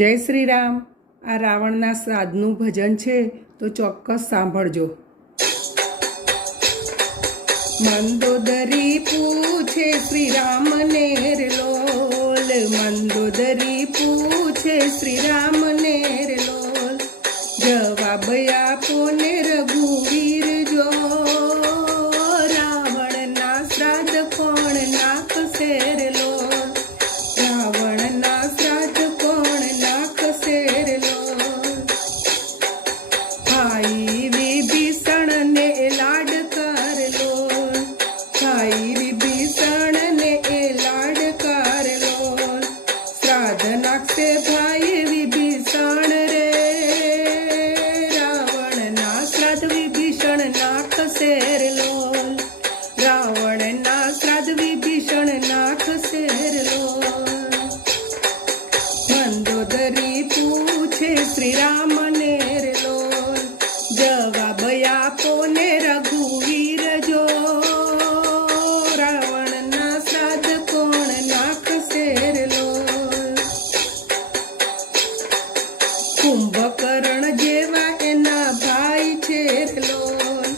જય શ્રી રામ. આ રાવણના શ્રાદ્ધનું ભજન છે તો ચોક્કસ સાંભળજો. મંદોદરી પૂછે શ્રી રામને રે લોલ, મંદોદરી પૂછે શ્રી રામને રે લોલ, જવાબ આપો ને રઘુવીર જો, રાવણના શ્રાદ્ધ કોણ નાખશે રે લોલ, રાવણના શ્રાદ્ધ કોણ નાખશે રે લોલ. ભાઈ વિભીષણ ને લાડ કર લોલ, ભાઈ વિભીષણ ને લાડ કર લોલ, શ્રાદ્ધ નાખશે ભાઈ વિભીષણ રે, રાવણના શ્રાદ્ધ વિભીષણ નાખશે રે લોલ, રાવણના શ્રાદ્ધ વિભીષણ નાખશે રે લોલ. મંદોદરી પૂછે શ્રી રામને રે લોલ, જવાબ આપો ને રઘુવીર જો, રાવણના શ્રાદ્ધ કોણ નાખશે રે લોલ. કુંભકર્ણ જેવા એના ભાઈ છે રે લોલ,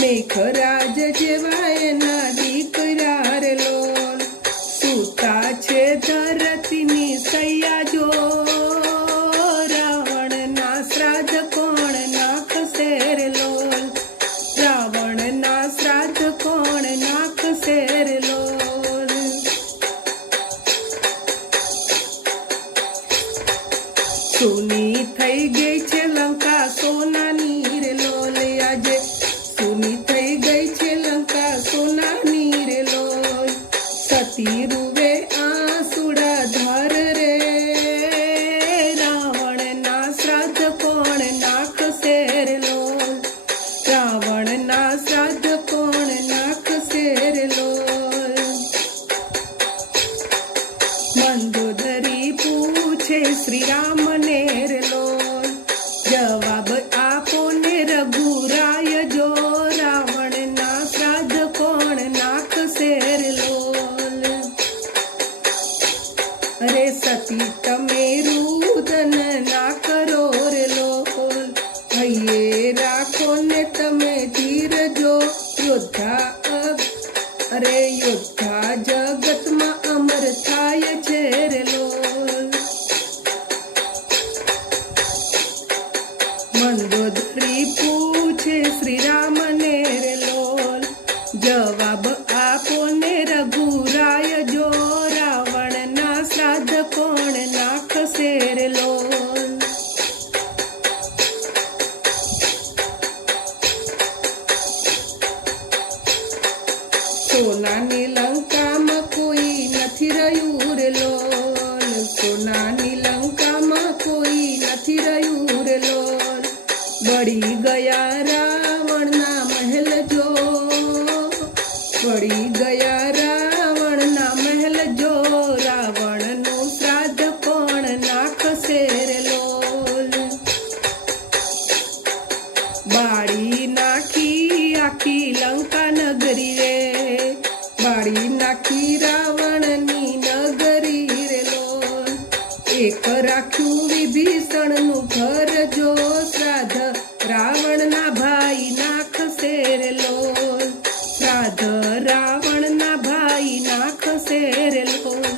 મેઘરાજ જેવા એના દીકરા રે લોલ, સૂતા છે ધરતીની સૈયા જો, રાવણના શ્રાદ્ધ કોણ નાખશે રે લોલ, રાવણના શ્રાદ્ધ કોણ નાખશે રે લોલ. સૂની થઈ ગઈ છે લંકા સોનાની રે લોલ, આજે સૂની થઈ ગઈ છે લંકા સોનાની રે લોલ, સતી રૂવે આંસુડા ધાર રે, રાવણના શ્રાદ્ધ કોણ નાખશે રે લોલ, રાવણના શ્રાદ્ધ કોણ નાખશે રે લોલ. મંદોદરી પૂછે શ્રી રામને રે લોલ, જવાબ આપો ને રઘુરાય જો, રાવણના શ્રાદ્ધ કોણ નાખશે રે લોલ. અરે સતી તમે રુદન ના કરો રે લોલ, હૈયે રાખો ને તમે ધીરજો, યોદ્ધા અરે યોદ્ધા જગતમાં અમર થાય છે રે લોલ. મંદોદરી પૂછે શ્રી રામને રે લોલ, જવાબ આપો ને રઘુરાય જો, રાવણના શ્રાદ્ધ કોણ નાખશે રે લોલ. સોનાની લંકામાં કોઈ નથી રહ્યું રે લોલ, સોનાની લંકામાં કોઈ નથી રહ્યું રે લોલ, બળી ગયા રાવણના મહેલ જો, બળી ગયા રાવણના મહેલ જો, રાવણનું શ્રાદ્ધ કોણ નાખશે રે લોલ. બાળી નાખી આખી લંકા નગરી રે, બાળી નાખી રાવણની નગરી રે લોલ, એક રાખ્યું વિભીષણનું ઘર જો, શ્રાદ્ધ રાવણના ભાઈ નાખશે રે લોલ, શ્રાદ્ધ રાવણના ભાઈ નાખશે રે લોલ.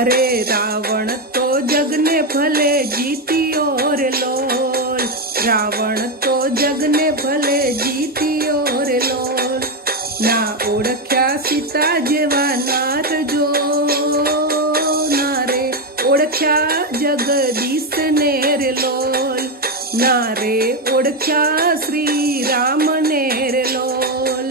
અરે રાવણ તો જગને ભલે જીત્યો રે લોલ, રાવણ તો જગને ભલે જીત્યો રે લોલ, ના ઓળખ્યા સીતા જેવા નાર જો, ના રે ઓળખ્યા જગદીશને રે લોલ, ના રે ઓળખ્યા શ્રી રામને રે લોલ.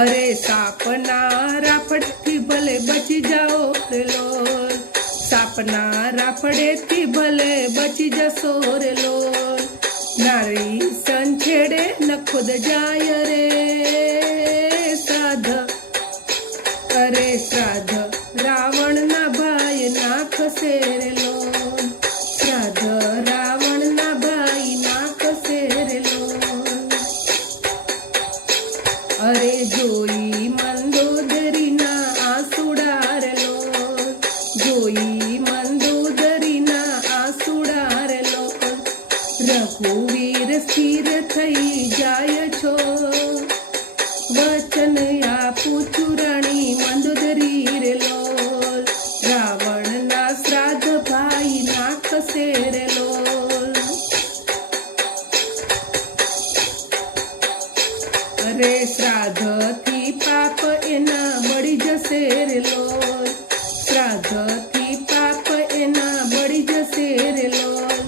અરે સાપના રાફડેથી ભલે બચી જાઓ રે લોલ, સાપના રાફડેથી ભલે બચી જશો રે લોલ, નારી સંછેડે ન ખુદ જાય રે, શ્રાદ્ધ અરે શ્રાદ્ધ રાવણના ભાઈ નાખશે રે લોલ, શ્રાદ્ધ રાવણના ભાઈ નાખશે રે લોલ. અરે જોઈ મંદોદરીના આંસુડા રે લોલ, જોઈ મંદોદરીના આંસુડા રે લોલ. રઘુવીર સ્થિર થઈ જાય છો, વચન આપું છું રાણી મંદોદરી રે લોલ. રાવણના શ્રાદ્ધ ભાઈ નાખશે રે લોલ. અરે શ્રાદ્ધથી પાપ એના બળી જશે રે લોલ, શ્રાદ્ધથી પાપ એના બળી જશે રે લોલ.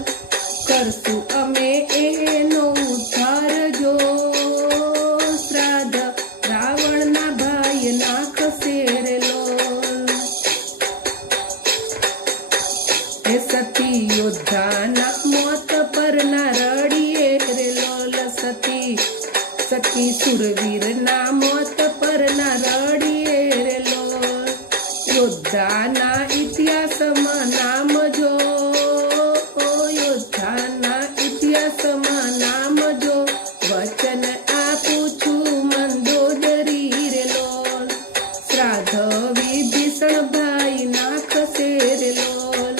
કરશું અમે એનો ઉદ્ધાર જો, શ્રાદ્ધ રાવણના ભાઈ નાખશે રે લોલ. એ સતી યોદ્ધાના મોત પર ના રડીએ રે લોલ, સતી સુરવીરના મોત પર ના રડીએ રે લોલ. યોદ્ધાના ઇતિહાસમાં નામ જો, યોદ્ધાના ઇતિહાસમાં નામ જો. વચન આપું છું મંદોદરી રે લોલ, શ્રાદ્ધ વિભીષણ ભાઈ નાખશે રે લોલ.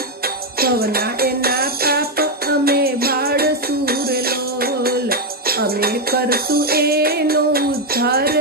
ભવના એના પાપ અમે બાળશું રે લોલ, અમે કરશું એનો ઉદ્ધાર